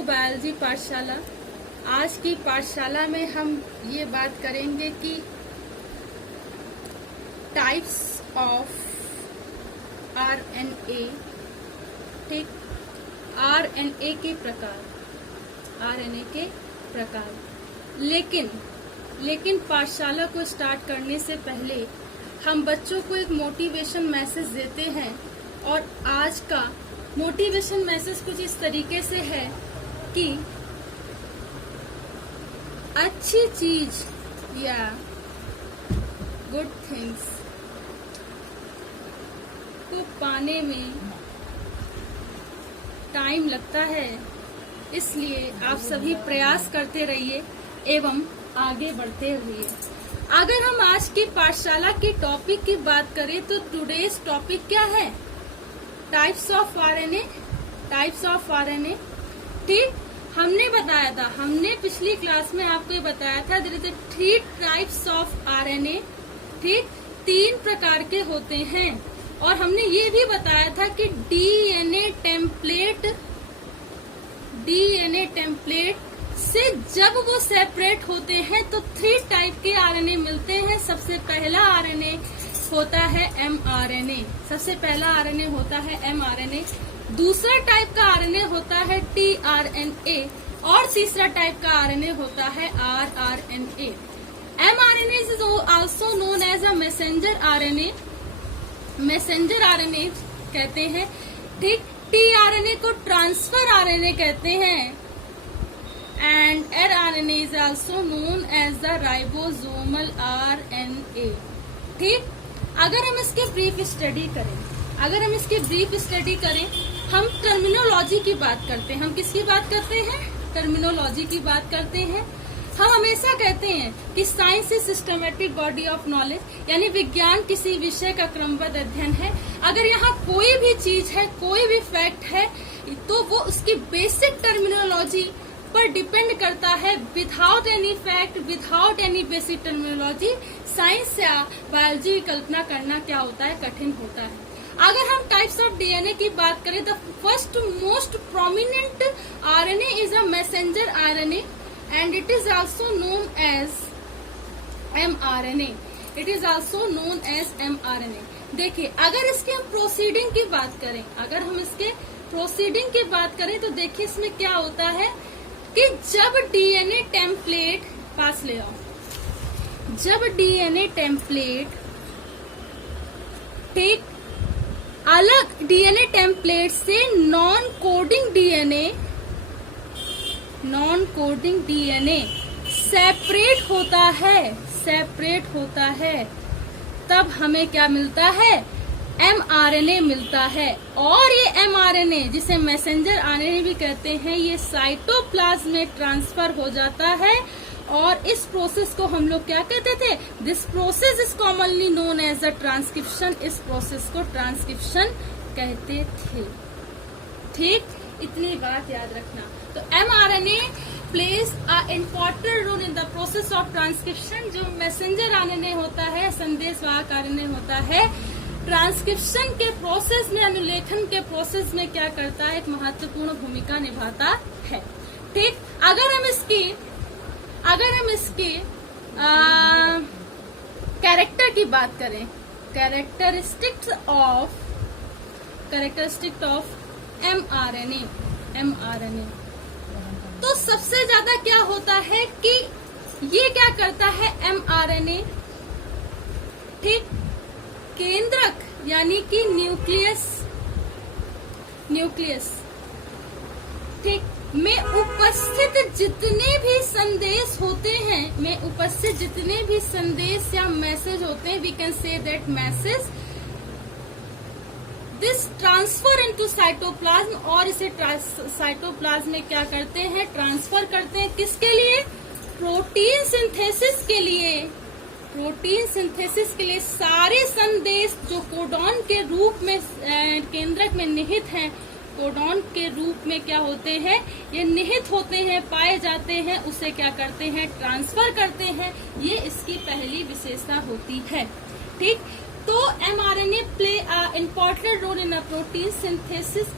To biology पाठशाला। आज की पाठशाला में हम ये बात करेंगे कि टाइप्स ऑफ आरएनए। ठीक, आरएनए के प्रकार, आरएनए के प्रकार। लेकिन पाठशाला को स्टार्ट करने से पहले हम बच्चों को एक मोटिवेशन मैसेज देते हैं, और आज का मोटिवेशन मैसेज कुछ इस तरीके से है कि अच्छी चीज या गुड थिंग्स को पाने में टाइम लगता है, इसलिए आप सभी प्रयास करते रहिए एवं आगे बढ़ते रहिए। अगर हम आज की पाठशाला के टॉपिक की बात करें तो टुडेज टॉपिक क्या है? Types of RNA. Types of RNA, ठीक, हमने बताया था, हमने पिछली क्लास में आपको ये बताया था there is 3 types of RNA. ठीक, 3 प्रकार के होते हैं, और हमने ये भी बताया था कि डीएनए टेम्पलेट से जब वो सेपरेट होते हैं तो 3 टाइप के आरएनए मिलते हैं। सबसे पहला आरएनए होता है एमआरएनए। सबसे पहला आरएनए होता है एमआरएनए। दूसरा टाइप का आरएनए होता है टीआरएनए, और तीसरा टाइप का आरएनए होता है rRNA. MRNA is also known as a messenger RNA. Messenger RNA कहते हैं। ठीक, टीआरएनए को ट्रांसफर आरएनए कहते हैं, and RNA is also known as the ribosomal RNA. ठीक, अगर हम इसकी ब्रीफ स्टडी करें, हम टर्मिनोलॉजी की बात करते हैं। हम किसकी बात करते हैं? टर्मिनोलॉजी की बात करते हैं। हम हमेशा कहते हैं कि science is systematic body of knowledge, यानी विज्ञान किसी विषय का क्रमबद्ध अध्ययन है। अगर यहाँ कोई भी चीज है, कोई भी फैक्ट है, तो वो उसकी बेसिक टर्मिनोलॉजी पर डिपेंड करता है। Without any fact, without any basic terminology, science या बायोलॉजी की कल्पना करना क्या होता है? कठिन होता है। अगर हम टाइप्स ऑफ डीएनए की बात करें, the first most prominent RNA is a messenger RNA, and it is also known as mRNA. It is also known as mRNA. देखिए, अगर इसके हम प्रोसीडिंग की बात करें तो देखिए इसमें क्या होता है कि जब डीएनए टेम्पलेट पास ले आओ, जब डीएनए टेम्पलेट, ठीक, अलग डीएनए टेम्पलेट से नॉन कोडिंग डीएनए सेपरेट होता है, तब हमें क्या मिलता है? एमआरएनए मिलता है। और ये एमआरएनए, जिसे मैसेंजर आरएनए भी कहते हैं, ये साइटोप्लाज्म में ट्रांसफर हो जाता है, और इस प्रोसेस को हम लोग क्या कहते थे? This process is commonly known as the transcription. इस प्रोसेस को ट्रांसक्रिप्शन कहते थे। ठीक, इतनी बात याद रखना। तो mRNA plays a important role in the process of transcription. जो मैसेंजर आरएनए होता है, संदेशवाहक आरएनए होता है, ट्रांसक्रिप्शन के प्रोसेस में, अनुलेखन के प्रोसेस में क्या करता है? एक महत्वपूर्ण भूमिका निभाता है। ठीक, अगर हम इसके कैरेक्टर की बात करें, कैरेक्टरिस्टिक्स ऑफ एमआरएनए, तो सबसे ज्यादा क्या होता है कि ये क्या करता है? एमआरएनए, ठीक, केंद्रक यानी कि न्यूक्लियस, ठीक, में उपस्थित जितने भी संदेश होते हैं, या मैसेज होते हैं, we can say that message this transfer into cytoplasm, और इसे साइटोप्लाज्म में क्या करते हैं? ट्रांसफर करते हैं। किसके लिए? प्रोटीन सिंथेसिस के लिए। सारे संदेश जो कोडॉन के रूप में केंद्रक में निहित हैं, कोडॉन के रूप में क्या होते हैं? ये निहित होते हैं, पाए जाते हैं, उसे क्या करते हैं? ट्रांसफर करते हैं। ये इसकी पहली विशेषता होती है। ठीक, तो mRNA play a important role in a protein synthesis.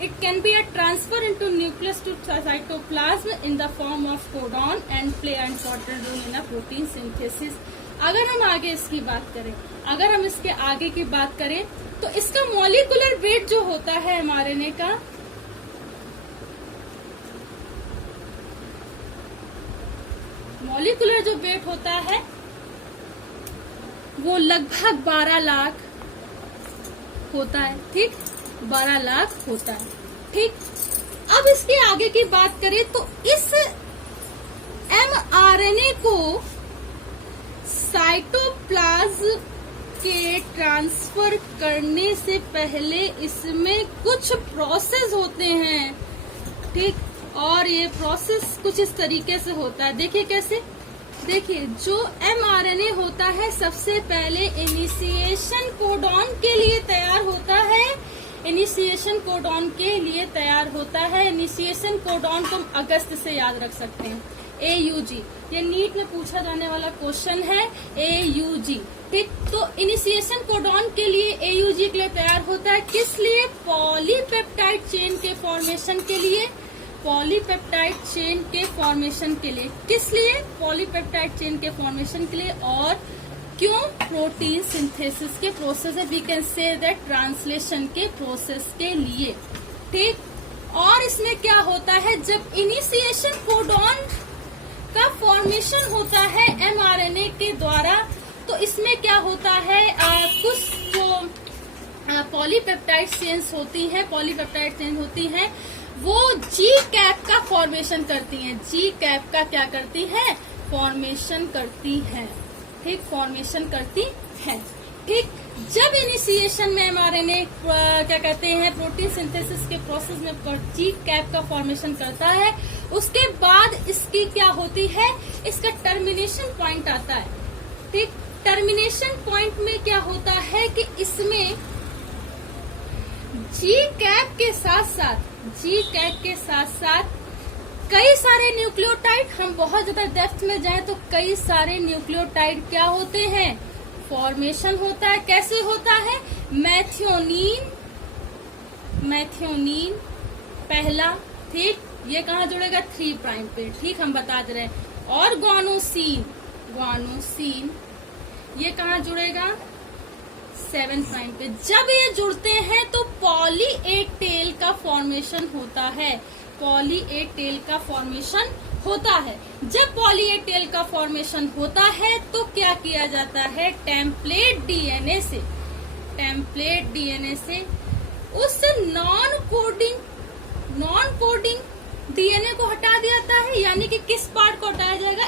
It can be a transfer into nucleus to cytoplasm in the form of codon and play an important role in a protein synthesis. अगर हम आगे इसकी बात करें, अगर हम इसके आगे की बात करें तो इसका मॉलिक्यूलर वेट जो होता है mRNA का, मॉलिक्यूलर जो वेट होता है वो लगभग 12 लाख होता है। ठीक, 12 लाख होता है। ठीक, अब इसके आगे की बात करें तो इस mRNA को साइटोप्लाज्म के ट्रांसफर करने से पहले इसमें कुछ प्रोसेस होते हैं। ठीक, और ये प्रोसेस कुछ इस तरीके से होता है। देखिए कैसे, देखिए जो mRNA होता है सबसे पहले इनिशिएशन कोडॉन के लिए तैयार होता है। इनिशिएशन कोडॉन के लिए तैयार होता है। इनिशिएशन कोडॉन को हम अगस्त से याद रख सकते हैं, AUG। ये नीट में पूछा जाने वाला क्वेश्चन है, AUG। ठीक, तो इनिशिएशन कोडॉन के लिए AUG के लिए तैयार होता है। किस लिए? पॉलीपेप्टाइड चेन के फॉर्मेशन के लिए। पॉलीपेप्टाइड चेन के फॉर्मेशन के लिए। किस लिए? पॉलीपेप्टाइड चेन के फॉर्मेशन के लिए। और क्यों? प्रोटीन सिंथेसिस के प्रोसेस है, we can say that translation के प्रोसेस के लिए। ठीक, और इसमें क्या होता है, जब इनिशिएशन कोडॉन का फॉर्मेशन होता है mRNA के द्वारा, तो इसमें क्या होता है, कुछ जो पॉलीपेप्टाइड चेन्स होती हैं, पॉलीपेप्टाइड चेन होती हैं, वो जी कैप का फॉर्मेशन करती हैं। जी कैप का क्या करती है? फॉर्मेशन करती है। ठीक, फॉर्मेशन करती है। ठीक, जब इनिशिएशन में mRNA क्या कहते हैं, प्रोटीन सिंथेसिस के प्रोसेस में जी कैप का फॉर्मेशन करता है, उसके बाद इसकी क्या होती है, इसका टर्मिनेशन पॉइंट आता है। ठीक, टर्मिनेशन पॉइंट में क्या होता है कि इसमें जी कैप के साथ साथ कई सारे न्यूक्लियोटाइड, हम बहुत ज्यादा डेप्थ में जाएं तो कई सारे न्यूक्लियोटाइड क्या होते हैं, फॉर्मेशन होता है। कैसे होता है? मैथियोनीन पहला। ठीक, ये कहाँ जुड़ेगा? 3 प्राइम पे। ठीक, हम बता दे रहे हैं। और ग्वानोसिन ये कहाँ जुड़ेगा? 7 प्राइम पे। जब ये जुड़ते हैं तो पॉली ए टेल का फॉर्मेशन होता है। पॉली ए टेल का फॉर्मेशन होता है। जब पॉली ए टेल का फॉर्मेशन होता है तो क्या किया जाता है, टेम्पलेट डीएनए से उस नॉन कोडिंग डीएनए को हटा दिया जाता है। यानी कि किस पार्ट को हटाया जाएगा?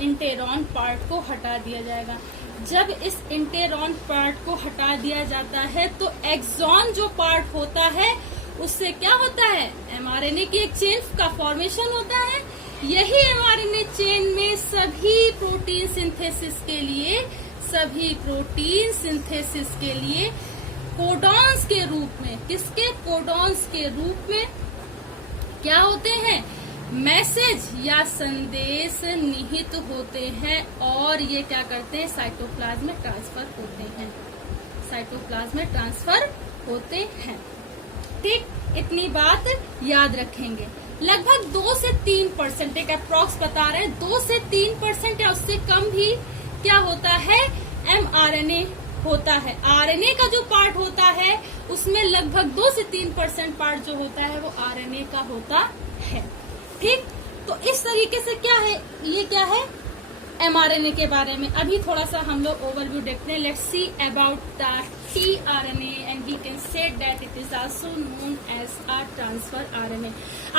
इंटेरॉन पार्ट को हटा दिया जाएगा। जब इस इंटेरॉन पार्ट को हटा दिया जाता है तो एक्सॉन जो पार्ट होता है उससे क्या होता है, mRNA की एक चेन का फॉर्मेशन होता है। यही mRNA चेन में सभी प्रोटीन सिंथेसिस के लिए कोडॉन्स के रूप में, किसके? कोडॉन्स के रूप में क्या होते हैं, मैसेज या संदेश निहित होते हैं। और ये क्या करते हैं, साइटोप्लाज्म में ट्रांसफर होते हैं। ठीक, इतनी बात याद रखेंगे। लगभग 2 से 3%, एक अप्रॉक्स बता रहे हैं, 2 से 3% या उससे कम भी क्या होता है, mRNA होता है। RNA का जो पार्ट होता है उसमें लगभग 2 से 3% पार्ट जो होता है वो RNA का होता है। ठीक, तो इस तरीके से क्या है, ये क्या है, mRNA के बारे में। अभी थोड़ा सा हम लोग ओवरव्यू देखते हैं। Let's see about the tRNA and we can say that it is also known as a transfer RNA।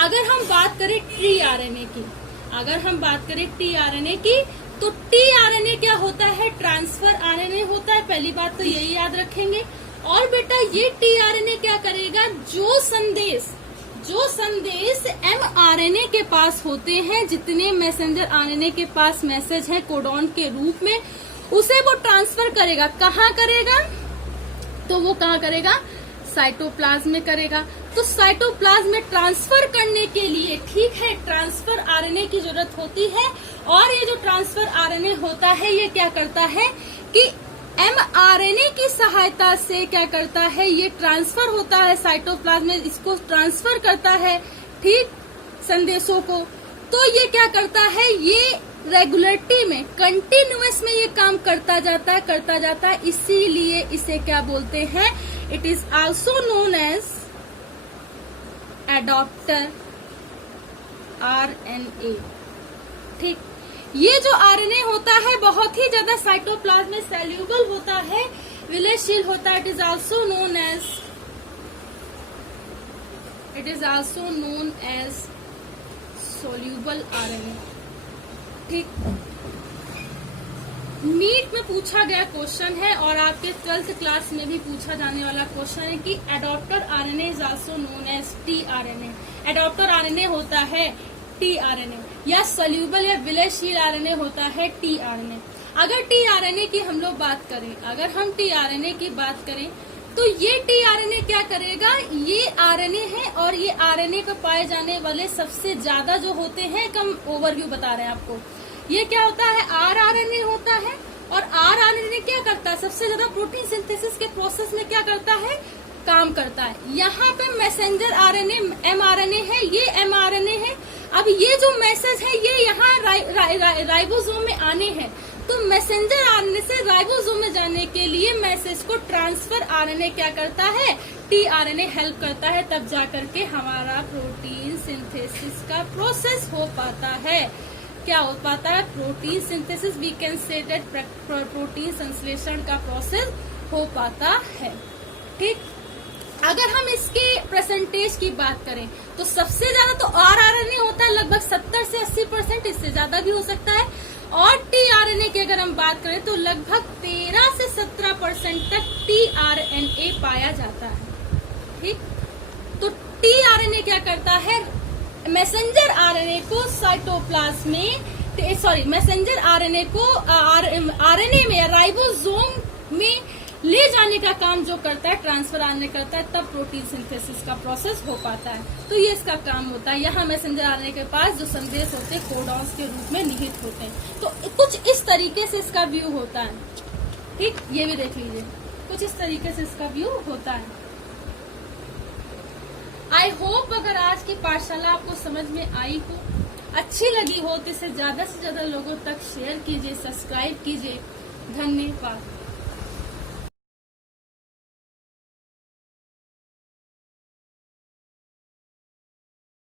अगर हम बात करें tRNA की, तो tRNA क्या होता है, ट्रांसफर RNA होता है। पहली बात तो यही याद रखेंगे। और बेटा ये tRNA क्या करेगा, जो संदेश mRNA के पास होते हैं, जितने मैसेंजर RNA के पास मैसेज है कोडॉन के रूप में, उसे वो ट्रांसफर करेगा। कहाँ करेगा, तो वो कहाँ करेगा, साइटोप्लाज्म में करेगा। तो साइटोप्लाज्म में ट्रांसफर करने के लिए, ठीक है, ट्रांसफर RNA की जरूरत होती है। और ये जो ट्रांसफर RNA होता है ये क्या करता है कि mRNA की सहायता से क्या करता है, ये ट्रांसफर होता है साइटोप्लाज्म में, इसको ट्रांसफर करता है, ठीक, संदेशों को। तो ये क्या करता है, ये रेगुलरिटी में, कंटिन्यूअस में ये काम करता जाता है, इसीलिए इसे क्या बोलते हैं, it is also known as adapter RNA, ठीक। ये जो RNA होता है बहुत ही ज्यादा साइटोप्लाज्म में सेल्यूबल होता है, विलयशील होता है। It is also known as soluble RNA, ठीक। नीट में पूछा गया क्वेश्चन है और आपके 12th क्लास में भी पूछा जाने वाला क्वेश्चन है कि adapter RNA is also known as tRNA। Adapter RNA होता है tRNA, या सोल्यूबल या विलयशील RNA होता है tRNA। अगर tRNA की हम लोग बात करें, अगर हम tRNA की बात करें तो ये tRNA क्या करेगा, ये RNA है और ये RNA पे पाए जाने वाले सबसे ज्यादा जो होते हैं, कम ओवरव्यू बता रहे हैं आपको। ये क्या होता है, rRNA होता है, और rRNA क्या करता है, सबसे ज्यादा प्रोटीन सिंथेसिस के प्रोसेस में क्या करता है, काम करता है। यहाँ पे मैसेंजर RNA mRNA है, ये mRNA है। अब ये जो मैसेज है ये यहाँ राइबोसोम में आने हैं, तो मैसेंजर RNA से राइबोसोम में जाने के लिए मैसेज को ट्रांसफर RNA क्या करता है, tRNA हेल्प करता है, तब जाकर के हमारा प्रोटीन सिंथेसिस का प्रोसेस हो पाता है। क्या हो पाता है, protein synthesis, we can say that protein संश्लेषण का प्रोसेस हो पाता है, ठीक। अगर हम इसके परसेंटेज की बात करें तो सबसे ज्यादा तो rRNA होता है, लगभग 70 से 80%, इससे ज्यादा भी हो सकता है। और tRNA की अगर हम बात करें तो लगभग 13 से 17% तक tRNA पाया जाता है, ठीक। तो tRNA क्या करता है, मैसेंजर RNA को साइटोप्लाज्म में, मैसेंजर RNA को RNA में या राइबोसोम में ले जाने का काम जो करता है, ट्रांसफर RNA करता है, तब प्रोटीन सिंथेसिस का प्रोसेस हो पाता है। तो ये इसका काम होता है। यहाँ मैसेंजर RNA के पास जो संदेश होते हैं कोडॉन्स के रूप में निहित होते हैं। तो कुछ इस तरीके से इसका व्यू होता है, ठीक। ये भी देख लीजिए, कुछ इस तरीके से इसका व्यू होता है। आई होप अगर आज की पाठशाला आपको समझ में आई हो, अच्छी लगी हो, तो इसे ज्यादा से ज्यादा लोगों तक शेयर कीजिए, सब्सक्राइब कीजिए। धन्यवाद।